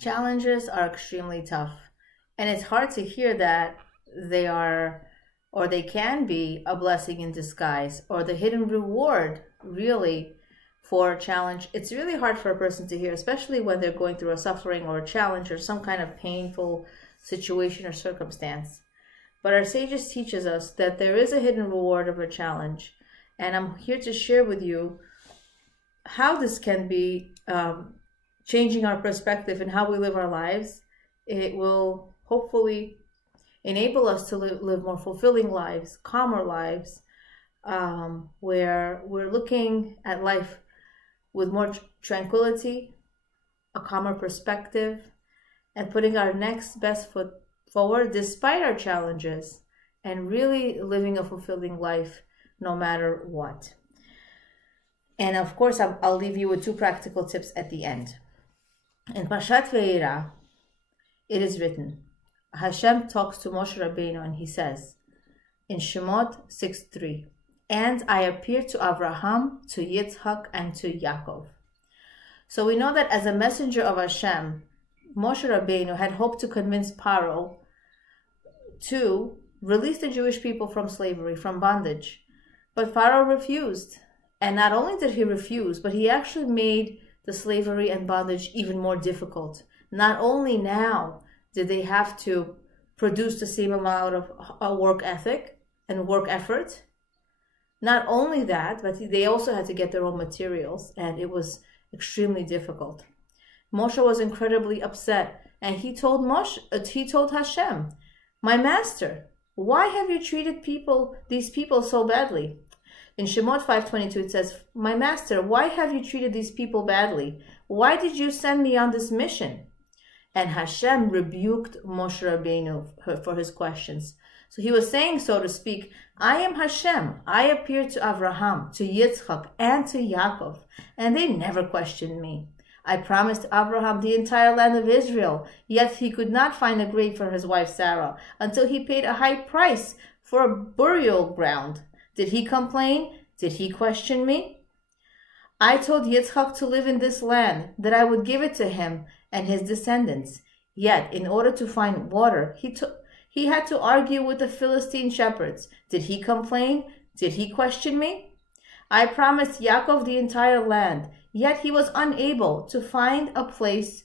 Challenges are extremely tough, and it's hard to hear that they are, or they can be, a blessing in disguise, or the hidden reward, really, for a challenge. It's really hard for a person to hear, especially when they're going through a suffering or a challenge or some kind of painful situation or circumstance. But our sages teaches us that there is a hidden reward of a challenge, and I'm here to share with you how this can be changing our perspective and how we live our lives. It will hopefully enable us to live more fulfilling lives, calmer lives, where we're looking at life with more tranquility, a calmer perspective, and putting our next best foot forward despite our challenges, and really living a fulfilling life no matter what. And of course, I'll leave you with 2 practical tips at the end. In Parshat Ve'era, it is written, Hashem talks to Moshe Rabbeinu and he says, in Shemot 6:3, and I appeared to Abraham, to Yitzhak, and to Yaakov. So we know that as a messenger of Hashem, Moshe Rabbeinu had hoped to convince Paro to release the Jewish people from slavery, from bondage. But Pharaoh refused. And not only did he refuse, but he actually made the slavery and bondage even more difficult. Not only now did they have to produce the same amount of work ethic and work effort, not only that, but they also had to get their own materials, and it was extremely difficult. Moshe was incredibly upset, and he told Hashem, my master, why have you treated these people so badly? In Shemot 5:22 it says, my master, why have you treated these people badly? Why did you send me on this mission? And Hashem rebuked Moshe Rabbeinu for his questions. So he was saying, so to speak, I am Hashem. I appeared to Abraham, to Yitzchak, and to Yaakov, and they never questioned me. I promised Abraham the entire land of Israel, yet he could not find a grave for his wife Sarah until he paid a high price for a burial ground. Did he complain? Did he question me? I told Yitzchak to live in this land, that I would give it to him and his descendants. Yet, in order to find water, he had to argue with the Philistine shepherds. Did he complain? Did he question me? I promised Yaakov the entire land, yet he was unable to find a place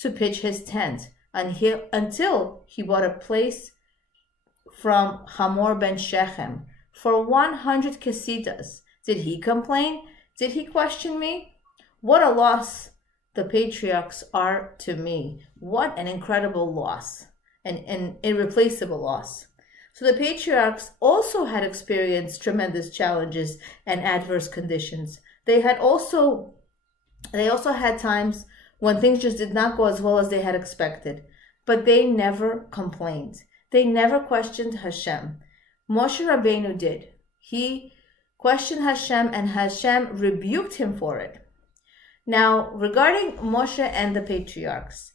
to pitch his tent until he bought a place from Hamor ben Shechem for 100 kesitas. Did he complain? Did he question me? What a loss the patriarchs are to me. What an incredible loss, an irreplaceable loss. So the patriarchs also had experienced tremendous challenges and adverse conditions. They also had times when things just did not go as well as they had expected, but they never complained. They never questioned Hashem. Moshe Rabbeinu did. He questioned Hashem, and Hashem rebuked him for it. Now, regarding Moshe and the patriarchs,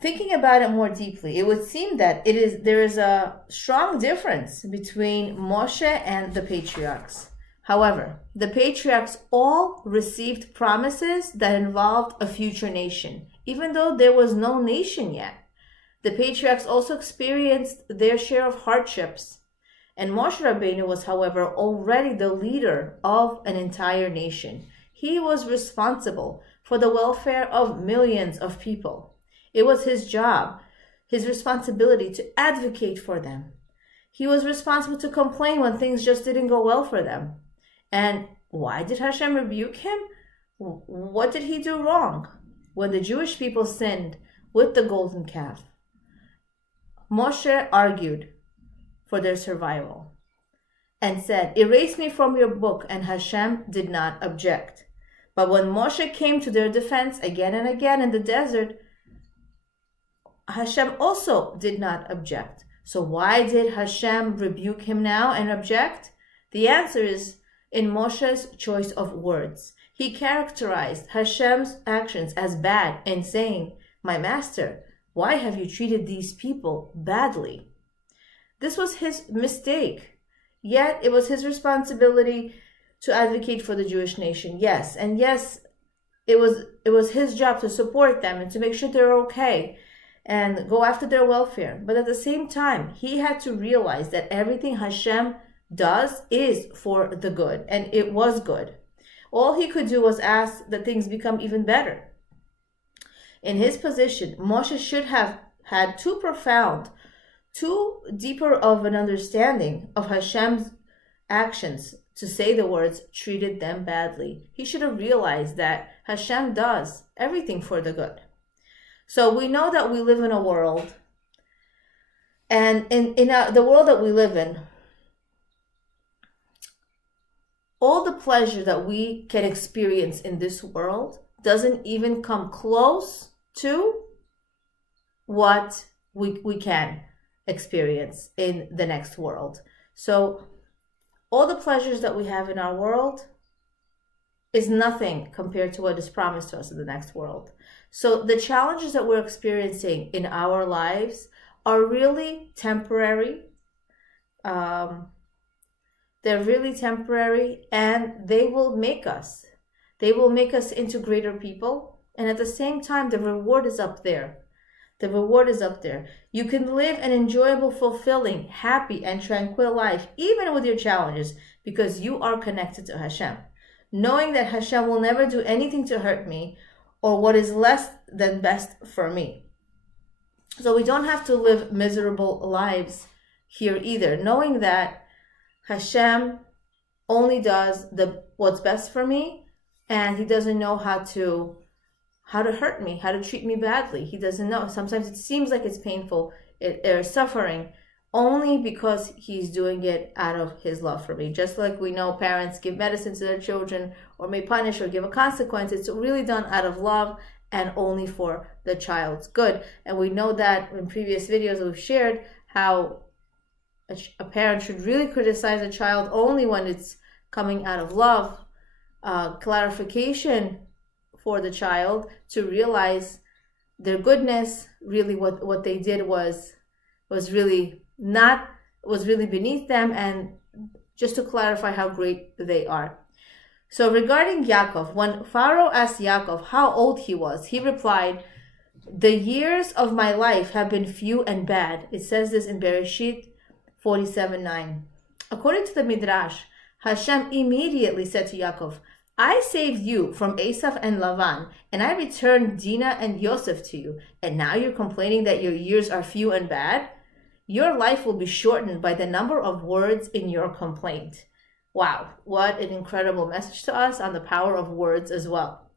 thinking about it more deeply, it would seem that there is a strong difference between Moshe and the patriarchs. However, the patriarchs all received promises that involved a future nation, even though there was no nation yet. The patriarchs also experienced their share of hardships. And Moshe Rabbeinu was, however, already the leader of an entire nation. He was responsible for the welfare of millions of people. It was his job, his responsibility to advocate for them. He was responsible to complain when things just didn't go well for them. And why did Hashem rebuke him? What did he do wrong? When the Jewish people sinned with the golden calf, Moshe argued for their survival and said, erase me from your book, and Hashem did not object. But when Moshe came to their defense again and again in the desert, Hashem also did not object. So why did Hashem rebuke him now and object? The answer is in Moshe's choice of words. He characterized Hashem's actions as bad in saying, my master, why have you treated these people badly? This was his mistake, yet it was his responsibility to advocate for the Jewish nation. Yes, and yes, it was his job to support them and to make sure they're okay and go after their welfare. But at the same time, he had to realize that everything Hashem does is for the good, and it was good. All he could do was ask that things become even better. In his position, Moshe should have had too profound, too deeper of an understanding of Hashem's actions to say the words, treated them badly. He should have realized that Hashem does everything for the good. So we know that we live in a world, and in the world that we live in, all the pleasure that we can experience in this world doesn't even come close to what we can experience in the next world. So all the pleasures that we have in our world is nothing compared to what is promised to us in the next world. So the challenges that we're experiencing in our lives are really temporary. They're really temporary, and they will make us into greater people. And at the same time, the reward is up there. The reward is up there. You can live an enjoyable, fulfilling, happy, and tranquil life, even with your challenges, because you are connected to Hashem. Knowing that Hashem will never do anything to hurt me or what is less than best for me. So we don't have to live miserable lives here either. Knowing that Hashem only does what's best for me, and he doesn't know how to hurt me, how to treat me badly. He doesn't know. Sometimes it seems like it's painful or suffering, only because he's doing it out of his love for me. Just like we know parents give medicine to their children or may punish or give a consequence, it's really done out of love and only for the child's good. And we know that in previous videos we've shared how a parent should really criticize a child only when it's coming out of love, clarification for the child to realize their goodness. Really what they did was really beneath them, and just to clarify how great they are. So regarding Yaakov, when Pharaoh asked Yaakov how old he was, he replied, "The years of my life have been few and bad." It says this in Bereshit 47:9. According to the Midrash, Hashem immediately said to Yaakov, "I saved you from Esav and Lavan, and I returned Dinah and Yosef to you, and now you're complaining that your years are few and bad? Your life will be shortened by the number of words in your complaint." Wow, what an incredible message to us on the power of words as well.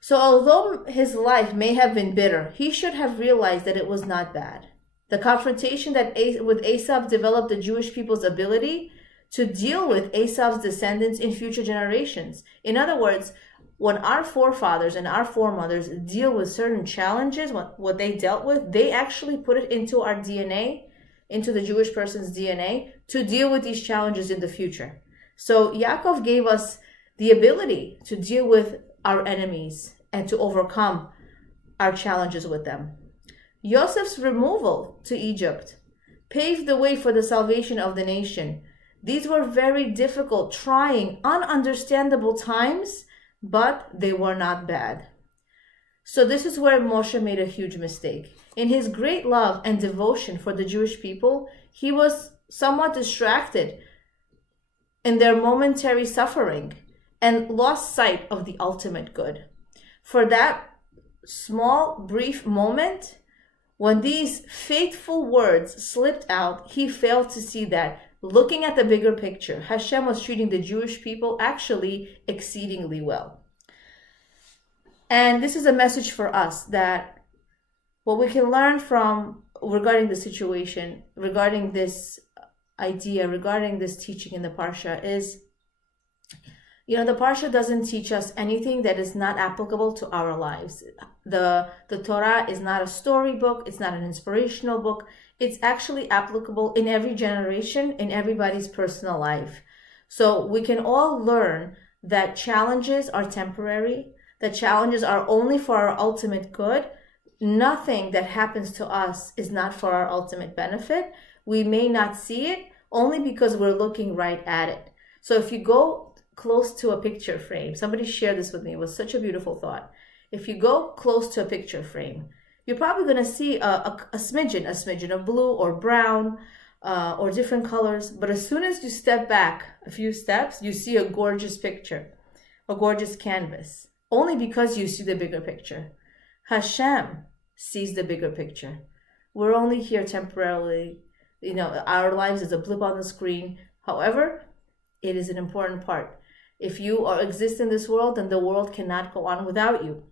So although his life may have been bitter, he should have realized that it was not bad. The confrontation with Esav developed the Jewish people's ability to deal with Esav's descendants in future generations. In other words, when our forefathers and our foremothers deal with certain challenges, what they dealt with, they actually put it into our DNA, into the Jewish person's DNA, to deal with these challenges in the future. So Yaakov gave us the ability to deal with our enemies and to overcome our challenges with them. Yosef's removal to Egypt paved the way for the salvation of the nation. These were very difficult, trying, ununderstandable times, but they were not bad. So this is where Moshe made a huge mistake. In his great love and devotion for the Jewish people, he was somewhat distracted in their momentary suffering and lost sight of the ultimate good. For that small, brief moment, when these faithful words slipped out, he failed to see that, looking at the bigger picture, Hashem was treating the Jewish people actually exceedingly well. And this is a message for us, that what we can learn from regarding the situation, regarding this idea, regarding this teaching in the Parsha is, the Parsha doesn't teach us anything that is not applicable to our lives. The Torah is not a storybook. It's not an inspirational book. It's actually applicable in every generation, in everybody's personal life. So we can all learn that challenges are temporary, that challenges are only for our ultimate good. Nothing that happens to us is not for our ultimate benefit. We may not see it only because we're looking right at it. So if you go close to a picture frame, somebody shared this with me, it was such a beautiful thought. If you go close to a picture frame, you're probably going to see a smidgen of blue or brown or different colors. But as soon as you step back a few steps, you see a gorgeous picture, a gorgeous canvas, only because you see the bigger picture. Hashem sees the bigger picture. We're only here temporarily. You know, our lives is a blip on the screen. However, it is an important part. If you exist in this world, then the world cannot go on without you.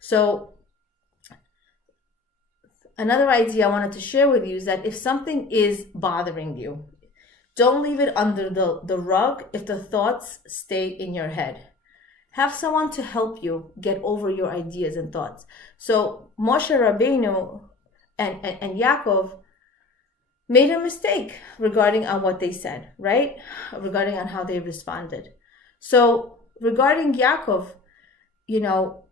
So another idea I wanted to share with you is that if something is bothering you, don't leave it under the rug if the thoughts stay in your head. Have someone to help you get over your ideas and thoughts. So Moshe Rabbeinu and Yaakov made a mistake regarding on what they said, right? Regarding on how they responded. So regarding Yaakov, you know,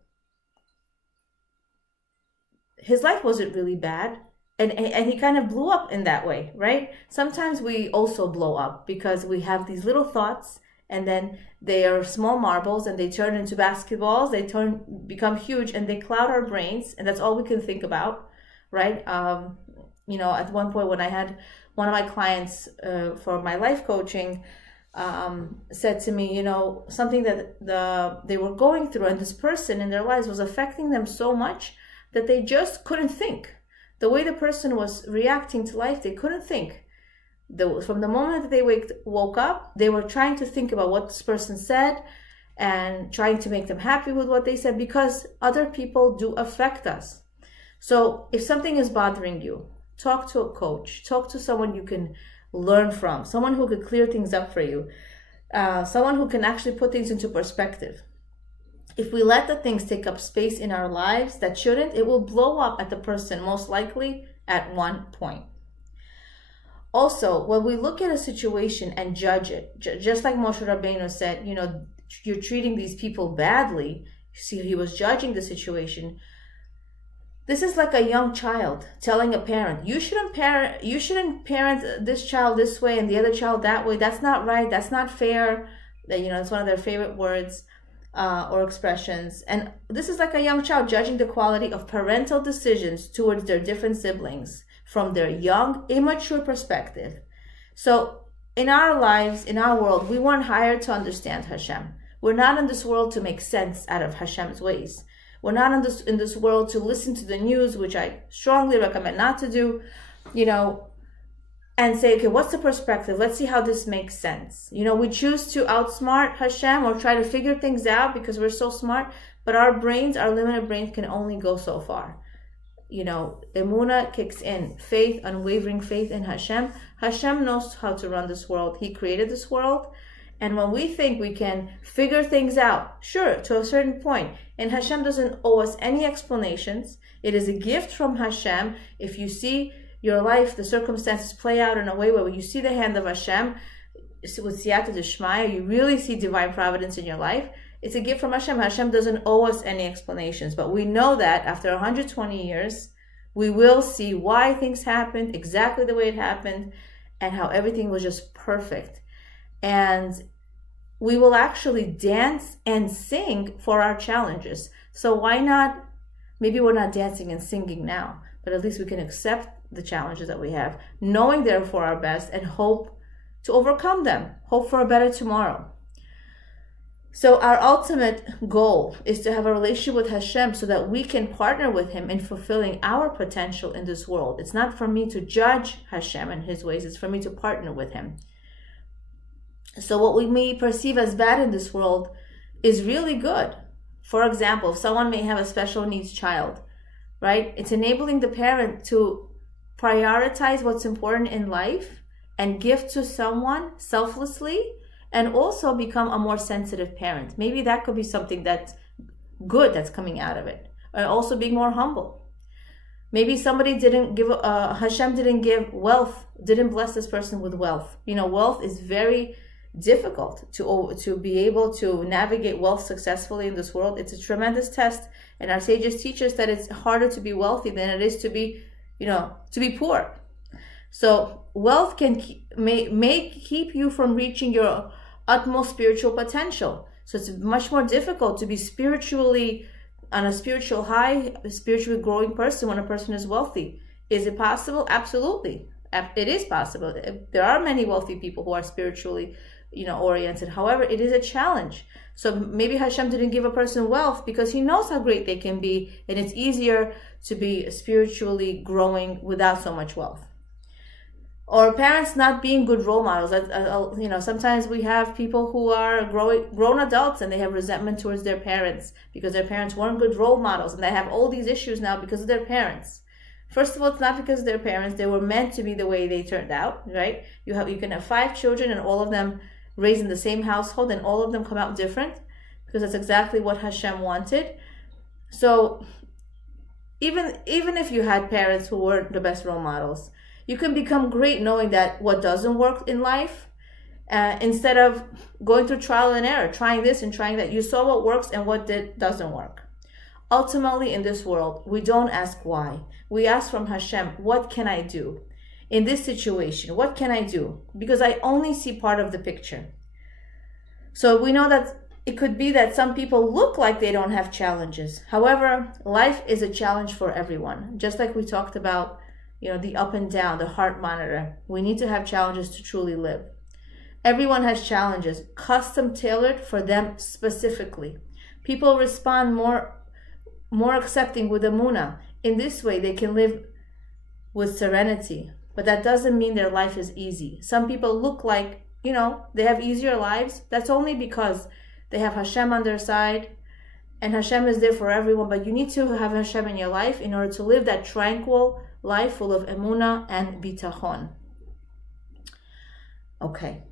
his life wasn't really bad, and he kind of blew up in that way, right? Sometimes we also blow up because we have these little thoughts, and then they are small marbles, and they turn into basketballs. They become huge, and they cloud our brains, and that's all we can think about, right? You know, at one point when I had one of my clients for my life coaching, said to me, you know, something that they were going through, and this person in their lives was affecting them so much that they just couldn't think. The way the person was reacting to life, they couldn't think. From the moment that they woke up, they were trying to think about what this person said and trying to make them happy with what they said, because other people do affect us. So if something is bothering you, talk to a coach, talk to someone you can learn from, someone who could clear things up for you, someone who can actually put things into perspective. If we let the things take up space in our lives that shouldn't, it will blow up at the person, most likely at one point. Also, when we look at a situation and judge it, just like Moshe Rabbeinu said, you know, you're treating these people badly. See, he was judging the situation. This is like a young child telling a parent, you shouldn't parent this child this way and the other child that way. That's not right. That's not fair. You know, it's one of their favorite words or expressions. And this is like a young child judging the quality of parental decisions towards their different siblings from their young, immature perspective. So in our lives, in our world, we weren't hired to understand Hashem. We're not in this world to make sense out of Hashem's ways. We're not in this world to listen to the news, which I strongly recommend not to do, you know, and say, okay, what's the perspective? Let's see how this makes sense. You know, we choose to outsmart Hashem or try to figure things out because we're so smart, but our brains, our limited brains can only go so far. You know, Emunah kicks in, faith, unwavering faith in Hashem. Hashem knows how to run this world. He created this world. And when we think we can figure things out, sure, to a certain point, and Hashem doesn't owe us any explanations. It is a gift from Hashem. If you see your life, the circumstances play out in a way where you see the hand of Hashem, with Siyata Deshmaya, you really see divine providence in your life. It's a gift from Hashem. Hashem doesn't owe us any explanations. But we know that after 120 years, we will see why things happened, exactly the way it happened, and how everything was just perfect. And we will actually dance and sing for our challenges. So why not, maybe we're not dancing and singing now, but at least we can accept the challenges that we have, knowing they're for our best, and hope to overcome them, hope for a better tomorrow. So our ultimate goal is to have a relationship with Hashem so that we can partner with Him in fulfilling our potential in this world. It's not for me to judge Hashem and His ways, it's for me to partner with Him. So what we may perceive as bad in this world is really good. For example, someone may have a special needs child, right? It's enabling the parent to prioritize what's important in life and give to someone selflessly, and also become a more sensitive parent. Maybe that could be something that's good that's coming out of it. And also being more humble. Maybe somebody didn't give, Hashem didn't give wealth, didn't bless this person with wealth. You know, wealth is very difficult to be able to navigate wealth successfully in this world. It's a tremendous test. And our sages teach us that it's harder to be wealthy than it is to be, you know, to be poor. So wealth can keep you from reaching your utmost spiritual potential. So it's much more difficult to be spiritually on a spiritual high, a spiritually growing person when a person is wealthy. Is it possible? Absolutely. It is possible. There are many wealthy people who are spiritually, oriented. However, it is a challenge. So maybe Hashem didn't give a person wealth because he knows how great they can be, and it's easier to be spiritually growing without so much wealth. Or parents not being good role models. Sometimes we have people who are grown adults and they have resentment towards their parents because their parents weren't good role models, and they have all these issues now because of their parents. First of all, it's not because of their parents. They were meant to be the way they turned out, right? You can have 5 children and all of them raised in the same household and all of them come out different because that's exactly what Hashem wanted. So even if you had parents who weren't the best role models, you can become great knowing that what doesn't work in life, instead of going through trial and error, trying this and trying that, you saw what works and what doesn't work. Ultimately, in this world, we don't ask why. We ask from Hashem, what can I do? In this situation, what can I do? Because I only see part of the picture. So we know that it could be that some people look like they don't have challenges. However, life is a challenge for everyone. Just like we talked about, the up and down, the heart monitor. We need to have challenges to truly live. Everyone has challenges, custom tailored for them specifically. People respond more accepting with emunah. In this way, they can live with serenity. But that doesn't mean their life is easy. Some people look like, they have easier lives. That's only because they have Hashem on their side. And Hashem is there for everyone. But you need to have Hashem in your life in order to live that tranquil life full of emunah and bitachon. Okay.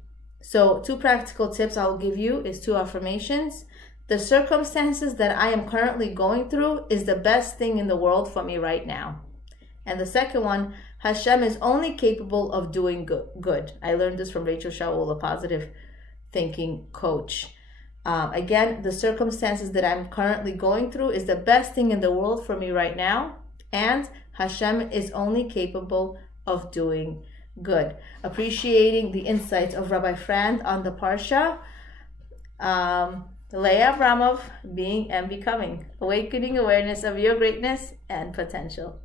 So 2 practical tips I'll give you is 2 affirmations. The circumstances that I am currently going through is the best thing in the world for me right now. And the second one, Hashem is only capable of doing good. I learned this from Rachel Shaul, a positive thinking coach. Again, the circumstances that I'm currently going through is the best thing in the world for me right now. And Hashem is only capable of doing good. Appreciating the insights of Rabbi Frand on the Parsha. Leah Abramov, being and becoming. Awakening awareness of your greatness and potential.